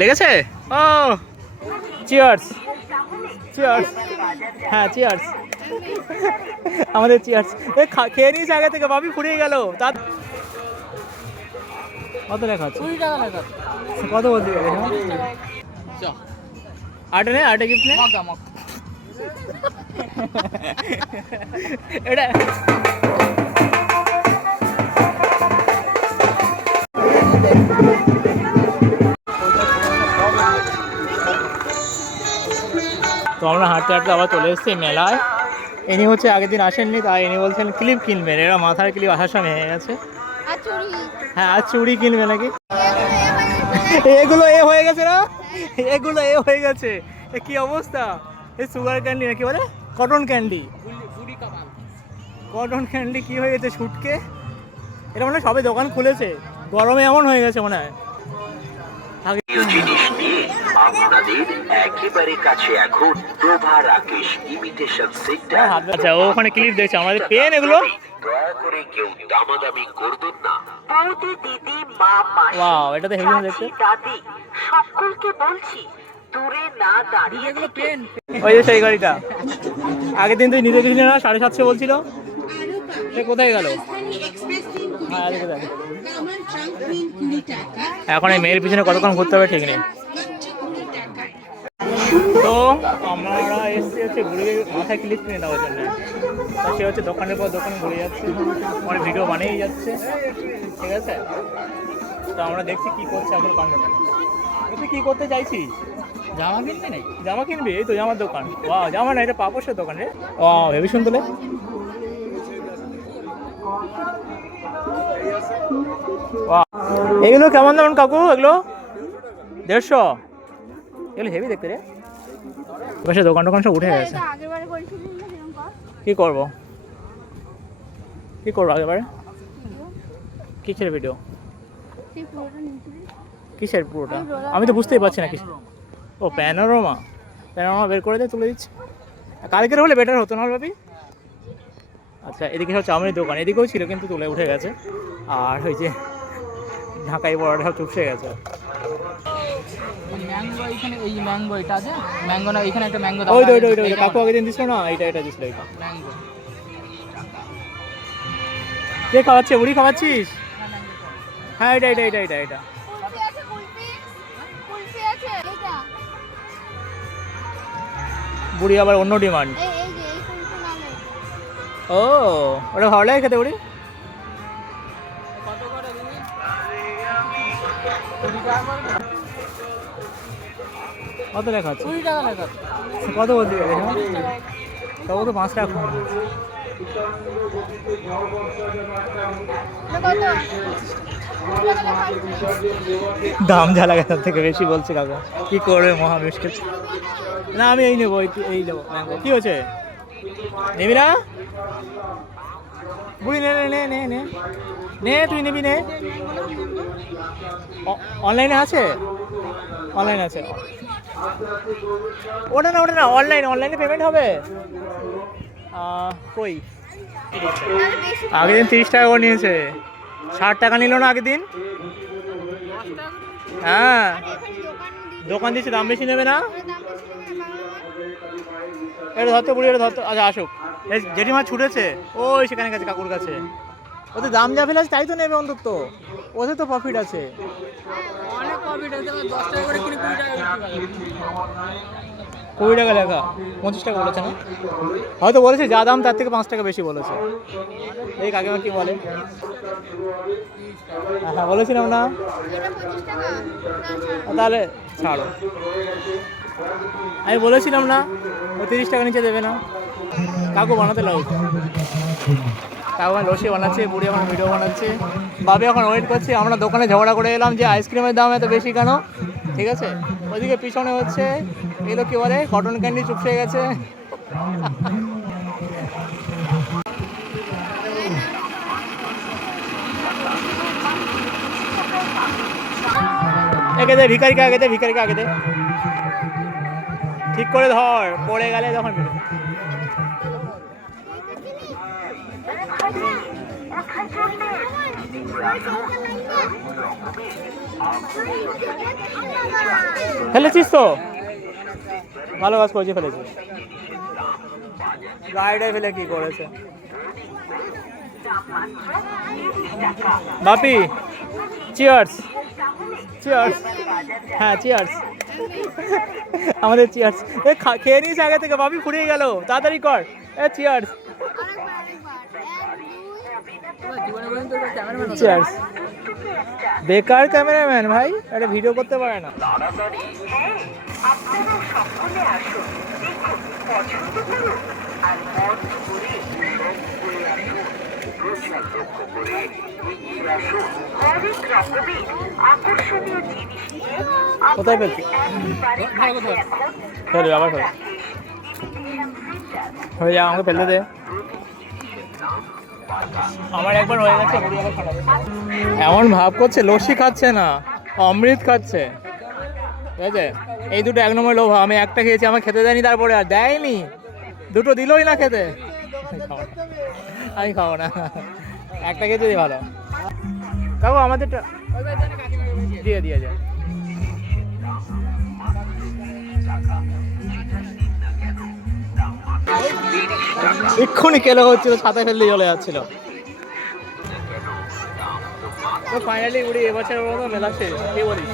লেগেছে? ও cheers, cheers. হ্যাঁ cheers, আমাদের চিয়ার্স। খেয়ে নিয়েছে আগে থেকে, ভাবি ফুরিয়ে গেল। তার কত লেখা আছে? 20 টাকা লেখা। কত বলতে গেলে? আটে নে, আটে গিফট নে। এটা তো আমরা হাঁটতে হাঁটতে আবার চলে এসেছি মেলায়। ইনি হচ্ছে আগের দিন আসেননি, তাই ইনি বলছেন ক্লিপ কিনবেন। এরা মাথার ক্লিপ আসার সময় হয়ে গেছে। হ্যাঁ, আর চুড়ি কিনবে নাকি? এগুলো এ হয়ে গেছে না, এগুলো এ হয়ে গেছে। এ কি অবস্থা! এই সুগার ক্যান্ডি নাকি বলে, কটন ক্যান্ডি। কটন ক্যান্ডি কি হয়ে গেছে শুটকে? এটা মনে হয় সবে দোকান খুলেছে, গরমে এমন হয়ে গেছে মনে হয়। জিনিস নিয়ে আপনাদের একেবারে কাছে এখন প্রভা রাকেশ ইমিটেশন সেন্টার। আচ্ছা, ও ওখানে ক্লিপ দেখছে, আমাদের পেন এগুলো। দয়া করে কেউ দামাদামি করবেন না। বৌদি, দিদি, মা, ওয়াও, মাসি, এটা তো হেভি দেখতে। দাদি, সকলকে বলছি দূরে না দাঁড়িয়ে থেকে ওই যে সেই গাড়িটা আগের দিন তুই নিজে গেছিলি না, 750 বলছিল। সে কোথায় গেল? হ্যাঁ, দেখে দেখ। এখন এই মেয়ের পিছনে কতক্ষণ ঘুরতে হবে ঠিক নেই। তো আমরা এসেছি হচ্ছে ঘুরে মাথায় ক্লিপ কিনে দেওয়ার জন্য। তা সে হচ্ছে দোকানের পর দোকান ঘুরে যাচ্ছে, অনেক ভিডিও বানিয়েই যাচ্ছে, ঠিক আছে। তো আমরা দেখছি কি করছে এখন কাণ্ডটা। তুই কি করতে চাইছিস? জামা কিনবে নাকি? জামা কিনবি? এই তো জামার দোকান। ওয়াও, জামা না, এটা পাপোশের দোকান রে। ও ভেবে শুনতলে। এগুলো কেমন দাম কাকু? এগুলো 150। এগুলো হেভি দেখতে রে। পাশে দোকান টোকান সব উঠে গেছে। কি করবো, কি করবো আগেবারে? কিসের ভিডিও? কিসের পুরোটা? আমি তো বুঝতেই পারছি না কিসের। ও প্যানোরামা, প্যানোরামা বের করে দিয়ে তুলে দিচ্ছি। কালকের হলে বেটার হতো না ভাবি। আচ্ছা, এদিকে সব চাউমিনের দোকান, এদিকেও ছিল কিন্তু তুলে উঠে গেছে। আর ওই যে ঢাকাই বড়াটা সব চুপসে গেছে। ম্যাঙ্গো এখানে, এই ম্যাঙ্গো এটা আছে। ম্যাঙ্গো না, এখানে একটা ম্যাঙ্গো দাও। ওই কাকু আগের দিন দিছিল না, এটা দিছিল। এটা ম্যাঙ্গো। কে খাওয়াচ্ছে? বুড়ি খাওয়াচ্ছিস? হ্যাঁ, এটা বুড়ি আবার অন্য ডিমান্ড। ও, ওটা ভালো লাগে খেতে বুড়ি? কত লেখা আছে? 20 টাকা লেখা। কত বলতে গেলে? তবু তো 5 টাকা কম। দাম যা লাগে তার থেকে বেশি বলছে কাকা। কি করবে, মহা মুশকিল। না, আমি এই নেবো, এই নেবো ম্যাঙ্গো। কি হচ্ছে, নিবি না? বুড়ি নে নে নে নে নে নে, তুই নিবি নে। অনলাইনে আছে, অনলাইনে আছে। ওটা না, অনলাইনে পেমেন্ট হবে। কই আগের দিন 30 টাকা করে নিয়েছে, 60 টাকা নিল না আগের দিন? হ্যাঁ, দোকান দিচ্ছে, দাম বেশি নেবে না। এটা ধরতে বুড়ি, এটা ধরতে। আচ্ছা আসুক, জেঠিমা ছুটেছে ওই সেখানে গেছে কাকুর কাছে। ওদের দাম যা ফেলে তাই তো নেবে অন্তত, ওদের তো প্রফিট আছে। অনেক প্রফিট আছে। 10 টাকা করে কিনে 20 টাকা বিক্রি করে। 20 টাকা লেখা, 25 টাকা বলেছে না? হয়তো বলেছে যা দাম তার থেকে 5 টাকা বেশি বলেছে। এই কাকিমা কি বলে? হ্যাঁ, বলেছিলাম না? তাহলে ছাড়ো, আমি বলেছিলাম না ও 30 টাকা নিচে দেবে না। কাকু বানাতে লাগছে, কাকু লস্যি বানাচ্ছে, বুড়ি এখন ভিডিও বানাচ্ছে, বাবি এখন ওয়েট করছে। আমরা দোকানে ঝগড়া করে এলাম যে আইসক্রিমের দাম এত বেশি কেন, ঠিক আছে। ওইদিকে পিছনে হচ্ছে এগুলো কি বলে, কটন ক্যান্ডি চুপসে গেছে। একে দে ভিখারিকে, আগে দে ভিখারিকে, আগে দে, ঠিক করে ধর, পড়ে গেলে তখন। ফেলেছিস তো? ভালো কাজ করেছি, ফেলেছিস। গাড়িটাই ফেলে কি করেছে বাপি। Cheers, cheers. হ্যাঁ চিয়ার্স। আমাদের চিয়ার্স। খেয়ে নিস আগে থেকে, বাপি ফুরিয়ে গেল, তাড়াতাড়ি কর। Cheers, cheers. বেকার ক্যামেরাম্যান ভাই, একটা ভিডিও করতে পারে না। কোথায় ফেলছি? ফেলবি আবার, ফেল হয়ে যা, আমাকে ফেলতে দে। আমার একবার হয়ে গেছে। এমন ভাব করছে লস্যি খাচ্ছে না, অমৃত খাচ্ছে, ঠিক আছে? এই দুটো এক নম্বর লোভ। আমি একটা খেয়েছি, আমার খেতে দেয়নি, তারপরে আর দেয়নি, দুটো দিলই না খেতে। আমি খাবো না, একটা খেতে দিই ভালো। কাকু আমাদেরটা দিয়ে দিয়ে যায়। এক্ষুনি কেলো হচ্ছিল, ছাতায় ফেললে চলে যাচ্ছিল। তো ফাইনালি উড়ি এবছর মতো মেলা শেষ, কি বলিস?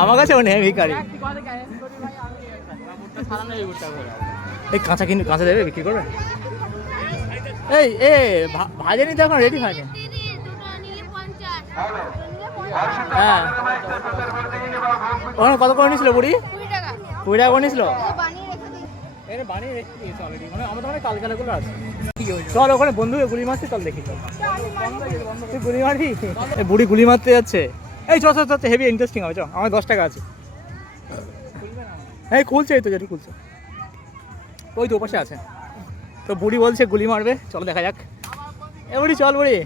আমার কাছে নেই ভিকারি। এই কাঁচা কিনে কাঁচা দেবে, বিক্রি করবে? এই এ ভাজেনি তো এখন, রেডি হয়নি। হ্যাঁ, ওখানে কত করে নিয়েছিল বুড়ি? 20 টাকা করে নিয়েছিল। বানিয়ে রেখে দিয়েছে অলরেডি, মানে আমাদের মানে কালকালাগুলো আছে। চল ওখানে বন্ধুকে গুলি মারছি, চল দেখি। চল তুই গুলি মারবি? বুড়ি গুলি মারতে যাচ্ছে। এই চল চল চল, হেভি ইন্টারেস্টিং হবে। চল, আমার 10 টাকা আছে। এই খুলছে, এই তো যেটি খুলছে, ওই তো পাশে আছে। তো বুড়ি বলছে গুলি মারবে, চলো দেখা যাক। এ বুড়ি চল, বুড়ি।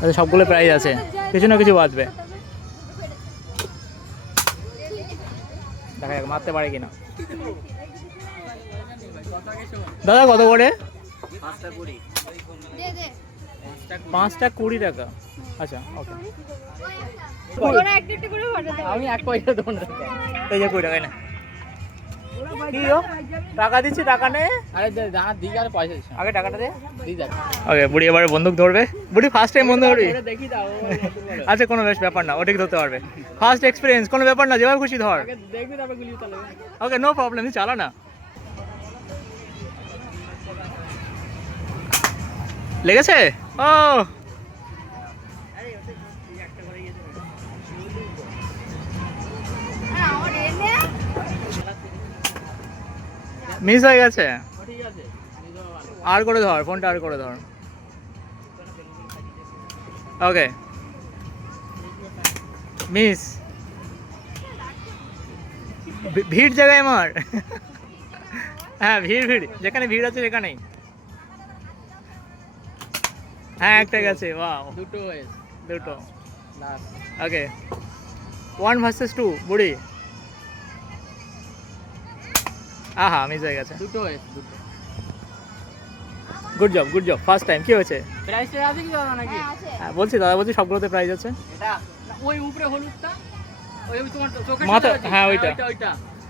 আচ্ছা, সবগুলো প্রাইজ আছে, কিছু না কিছু বাঁচবে। দেখা যাক মারতে পারে কিনা। দাদা কত করে? 5টা 20 টাকা। আচ্ছা ওকে, আমি 1 পয়সা দেবো না। এই যে 20 টাকা না, কি টাকা দিচ্ছি, টাকা নে। আরে দিই, আর পয়সা দিচ্ছি, আগে টাকাটা দে। ওকে, বুড়ি এবারে বন্দুক ধরবে। বুড়ি ফার্স্ট টাইম বন্দুক ধরবি? আচ্ছা কোনো বেশ ব্যাপার না, ওটাকে ধরতে পারবে। ফার্স্ট এক্সপিরিয়েন্স, কোনো ব্যাপার না, যেভাবে খুশি ধর। ওকে নো প্রবলেম, চালা না। লেগেছে? ও মিস হয়ে গেছে। আর করে ধর ফোনটা, আর করে ধর। ওকে মিস। ভিড় জায়গায় মার। হ্যাঁ ভিড়, যেখানে ভিড় আছে সেখানেই। হ্যাঁ একটা গেছে। ওয়াও, দুটো। ওকে 1 ভার্সেস 2 বুড়ি। আহা মিস হয়ে গেছে। দুটো। Good job, first time. কি হয়েছে? প্রাইসটা আছে কি দাদা নাকি? হ্যাঁ বলছি দাদা, বলছি সবগুলোতে প্রাইস আছে। এটা ওই উপরে হলুদটা, ওই তোমার চোখের মাথা। হ্যাঁ ওইটা।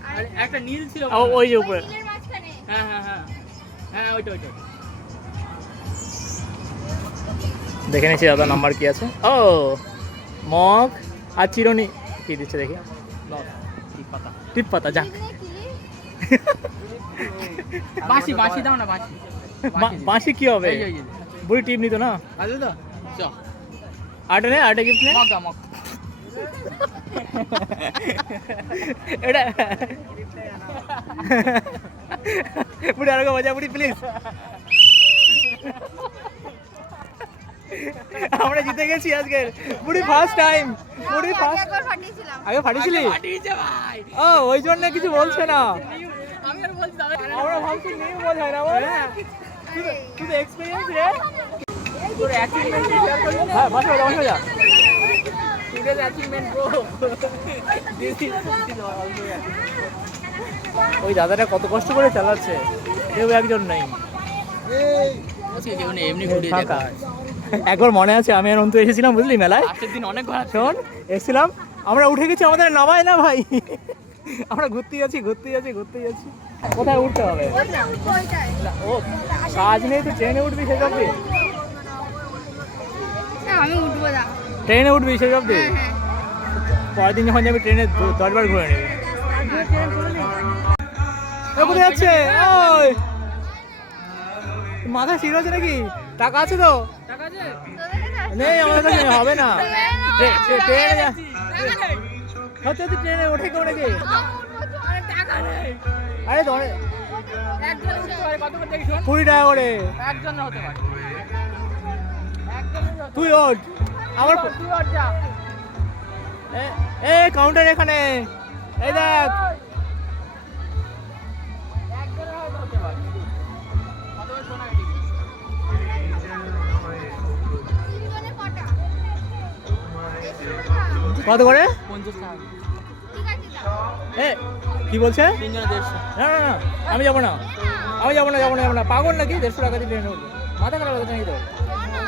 আর একটা নীল ছিল ওই যে উপরে। হ্যাঁ ওইটা। দেখে নিচ্ছি দাদা নাম্বার কি আছে। ও মগ আর চিরুনি কি দিচ্ছে দেখি। টিপ পাতা যাক। বাঁশি দাও না, বাঁশি কি হবে? বুড়ি টিপ নিত না। আটে গিফট নে। এটা বুড়ি আরো বাজা, বুড়ি প্লিজ। আমরা জিতে গেছি আজকে। বুড়ি ফার্স্ট টাইম। বুড়ি ফার্স্ট আগে ফাটিছিলি? ও ওই জন্য কিছু বলছে না। আমরা ভাবছি নিউ বল হয় না, তুই তো এক্সপেরিয়েন্স রে। তোর অ্যাচিভমেন্ট শেয়ার করলি না? হ্যাঁ বসে যা। Today's achievement bro. This is ওই দাদাটা কত কষ্ট করে চালাচ্ছে, কেউ একজন নেই। এমনি ঘুরিয়ে ফাঁকা। একবার মনে আছে আমি আর অন্তু এসেছিলাম বুঝলি মেলায়, লাস্টের দিন অনেক ঘোরা শোন এসেছিলাম আমরা, উঠে গেছি আমাদের নামায় না ভাই, আমরা ঘুরতেই আছি। কোথায় উঠতে হবে? না, ও কাজ নেই তো ট্রেনে উঠবি সেসব দিন, আমি উঠবো না। ট্রেনে উঠবি সেসব দিন, পরের দিন যখন যাবি ট্রেনে 10 বার ঘুরে নিবি। কোথায় যাচ্ছে? ওই মাথা ঠিক আছে নাকি? টাকা আছে তো? নেই আমাদের কাছে, হবে না। ট্রেনে যা, হচ্ছে ট্রেনে ওঠে কেউ নাকি? আরে ধরে 20 টাকা করে তুই ওঠ আমার। এ কাউন্টার এখানে, এই দেখ কত করে? 50 টাকা। এ কি বলছে? 3 জনে 150। না না না আমি যাবো না, পাগল নাকি? 150 টাকা দিয়ে ট্রেনে উঠবো? মাথা খারাপ হচ্ছে নাকি তো?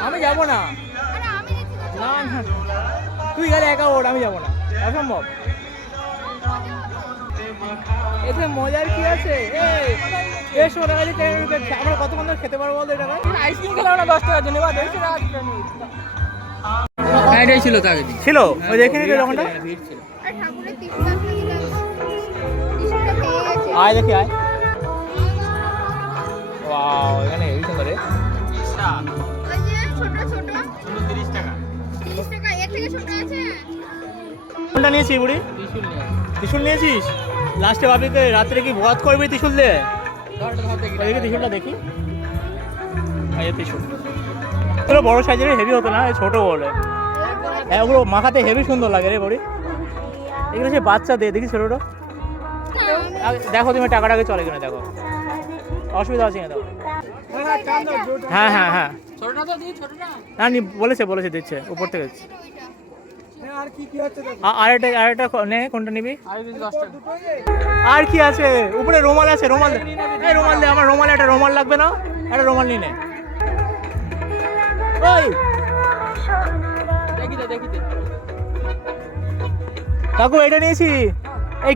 আমি যাবো না, না না তুই গেলে একা ওঠ, আমি যাবো না, অসম্ভব। এতে মজার কি আছে? এই 150 টাকা দিয়ে ট্রেনে উঠবে, আমরা কতক্ষণ ধরে খেতে পারবো বলতে এই টাকায়? আইসক্রিম খেলাম না 10 টাকার জন্য, বা 150 টাকা দিয়ে ট্রেনে উঠতাম। এটাই ছিল তো আগের দিন। ছিল ওই দেখিনি তো দোকানটা। ভিড় ছিল। আর ঠাকুরের ত্রিশূল আসলে কি জানিস? ত্রিশূলটা পেয়ে গেছে। আয় দেখি আয়। ওয়াও এখানে হেভি সুন্দর রে। ওই যে ছোট 30 টাকা। 30 টাকা, এর থেকে ছোট আছে? কোনটা নিয়েছিস বুড়ি? ত্রিশূল নিয়ে আসি। ত্রিশূল নিয়েছিস? লাস্টে ভাবিকে রাত্রে কি ভরাত করবি ত্রিশূল দিয়ে? ধরটা ধর দেখি। দেখি ত্রিশূলটা দেখি। এই ত্রিশূল এগুলো বড় সাইজের, হেভি হতো না, ছোট বলে। হ্যাঁ ওগুলো মাখাতে হেভি সুন্দর লাগে রে বড়ি। এগুলো সে বাচ্চা দিয়ে দেখি ছোটটা। দেখো তুমি টাকাটাকে চলে কিনা দেখো, অসুবিধা আছে কিনা দেখো। হ্যাঁ হ্যাঁ হ্যাঁ ছোটটা তো দিই, ছোটটা। না বলেছে দিচ্ছে উপর থেকে দিচ্ছে। আর কি আছে দেখো। আরেকটা নে, কোনটা নিবি? আর 10 টাকা। আর কি আছে? উপরে রুমাল আছে, রুমাল দে। এই রুমাল দে, আমার রুমাল, একটা রুমাল লাগবে না? একটা রুমাল নিয়ে নে। ওই দেখি দে। কাকু এটা নিয়েছি, এই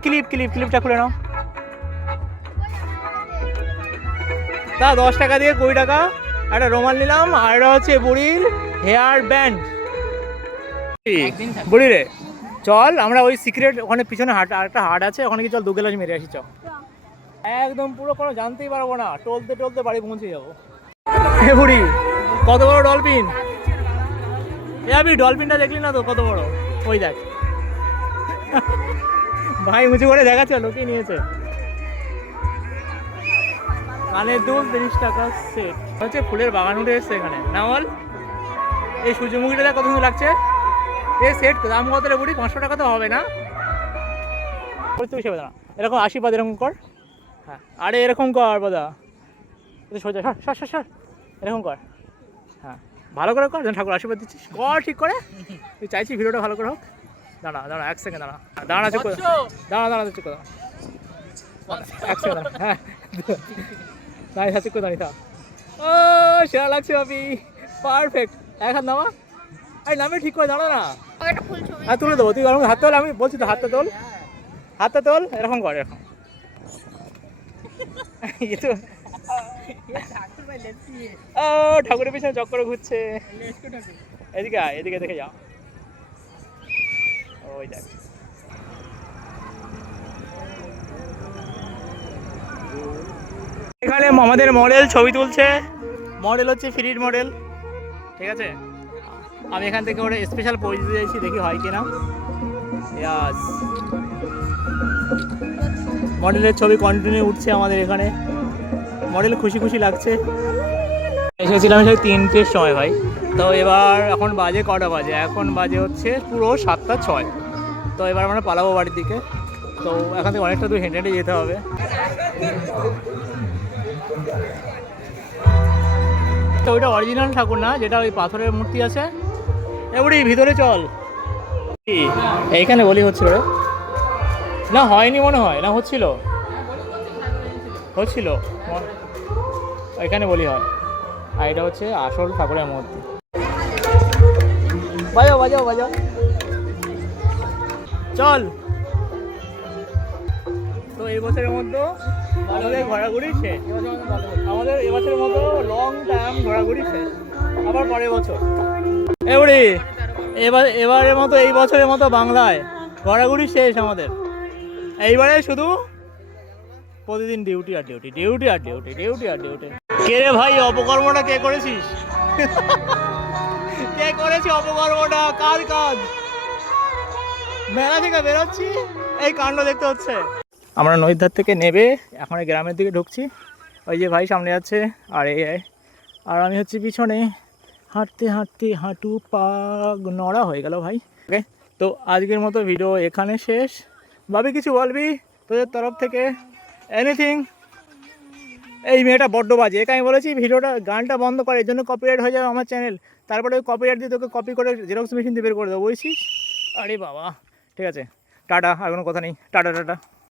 ক্লিপটা খুলে নাও। তা 10 টাকা দিয়ে 20 টাকা একটা রুমাল নিলাম, আর এটা হচ্ছে বুড়ির হেয়ার ব্যান্ড। বুড়ি রে চল আমরা ওই সিক্রেট ওখানে পিছনে আরেকটা হাট আছে, ওখানে কি চল 2 গ্লাস মেরে আসি চল। একদম পুরো কোনো জানতেই পারবো না, টলতে বাড়ি পৌঁছে যাবো। হে বুড়ি কত বড় ডলফিন! এ আমি ডলফিনটা দেখলি না তো কত বড়? ওই দেখ ভাই উঁচু করে দেখাচ্ছে, লোকে নিয়েছে। কানের দুল 30 টাকা সেট, হচ্ছে ফুলের বাগান উঠে এসছে এখানে না বল? এই সূর্যমুখীটা দেখ কত সুন্দর লাগছে। এই সেট দাম কত রে বুড়ি? 500 টাকা তো হবে না? হিসেবে না, এরকম আশীর্বাদ এরকম কর। হ্যাঁ আরে এরকম কর বাদা, সোজা সর এরকম কর। হ্যাঁ ভালো করে কর, যেন ঠাকুর আশীর্বাদ দিচ্ছিস, কর ঠিক করে। তুই চাইছিস ভিডিওটা ভালো করে হোক। দাঁড়া 1 সেকেন্ড দাঁড়া চুপ করে দাঁড়া চুপ করে 1 সেকেন্ড হ্যাঁ দাঁড়িয়ে চুপ করে দাঁড়িয়ে থাক। ও সেরা লাগছে বাপি, পারফেক্ট। এক হাত নামা, আরে নামে ঠিক করে দাঁড়া না। একটা ফুল ছবি। আর তুলে দেবো, তুই হাত তোল, আমি বলছি তো হাতটা তোল এরকম কর এরকম। ও ঠাকুরের পিছনে চক্করে ঘুরছে। এদিকে দেখে যাও, ওই দেখ। এখানে আমাদের মডেল ছবি তুলছে, মডেল হচ্ছে ফ্রির মডেল, ঠিক আছে। আমি এখান থেকে ওটা স্পেশাল পোজ দিয়েছি, দেখি হয় কিনা। ইয়াস মডেলের ছবি কন্টিনিউ উঠছে আমাদের এখানে, মডেল খুশি লাগছে। এসেছিলাম সেই 3টের সময় ভাই, তো এবার এখন বাজে কটা বাজে? এখন বাজে হচ্ছে পুরো 7টা 6। তো এবার আমরা পালাবো বাড়ির দিকে, তো এখান থেকে অনেকটা দূর হেঁটে যেতে হবে। তো ওইটা অরিজিনাল ঠাকুর না, যেটা ওই পাথরের মূর্তি আছে। এবারে ভিতরে চল। এইখানে বলি হচ্ছিল রে? না হয়নি মনে হয়, না হচ্ছিল? হচ্ছিল এখানে বলি হয়। আর এটা হচ্ছে আসল ঠাকুরের মূর্তি। বাজাও বাজাও বাজাও, চল। তো এই বছরের মধ্যে আমাদের ঘোরাঘুরি শেষ, আমাদের এবছরের মতো লং টাইম ঘোরাঘুরি শেষ, আবার পরের বছর এবারে এবারের মতো এই বছরের মতো বাংলায় ঘোরাঘুরি শেষ আমাদের। এইবারে শুধু প্রতিদিন ডিউটি আর ডিউটি, ডিউটি আর ডিউটি, ডিউটি আর ডিউটি। কে রে ভাই, অপকর্মটা কে করেছিস? কে করেছি অপকর্মটা? কার কাজ? মেলা থেকে বেরোচ্ছি, এই কাণ্ড দেখতে হচ্ছে। আমরা নদীর ধার থেকে নেবে এখন এই গ্রামের দিকে ঢুকছি। ওই যে ভাই সামনে যাচ্ছে, আর আমি হচ্ছে পিছনে। হাঁটতে হাঁটতে হাঁটু পা নড়া হয়ে গেল ভাই। ওকে, তো আজকের মতো ভিডিও এখানে শেষ। ভাবি কিছু বলবি তোদের তরফ থেকে? এনিথিং? এই মেয়েটা বড্ড বাজে, একে আমি বলেছি ভিডিওটা গানটা বন্ধ করে, এর জন্য কপিরাইট হয়ে যাবে আমার চ্যানেল। তারপরে ওই কপিরাইট দিয়ে তোকে কপি করে জেরক্স মেশিন দিয়ে বের করে দেবো, বুঝছিস? আরে বাবা, ঠিক আছে, টাটা, আর কোনো কথা নেই, টাটা টাটা।